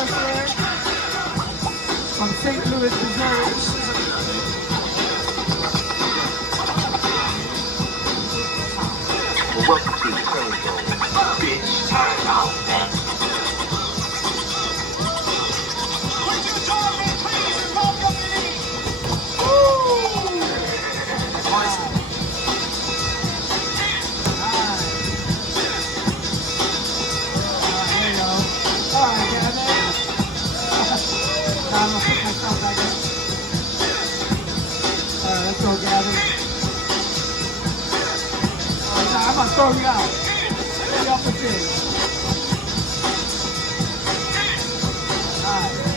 wrestler from St. Louis, Missouri. Well, welcome to the Curly Bowl. Bitch, turn out that. Would you join me, please, in welcoming Alright, Gavin. Now I'm gonna put myself back in. Alright, let's go, Gavin. Alright, now I'm gonna throw you out. Throw you off the stage. Alright.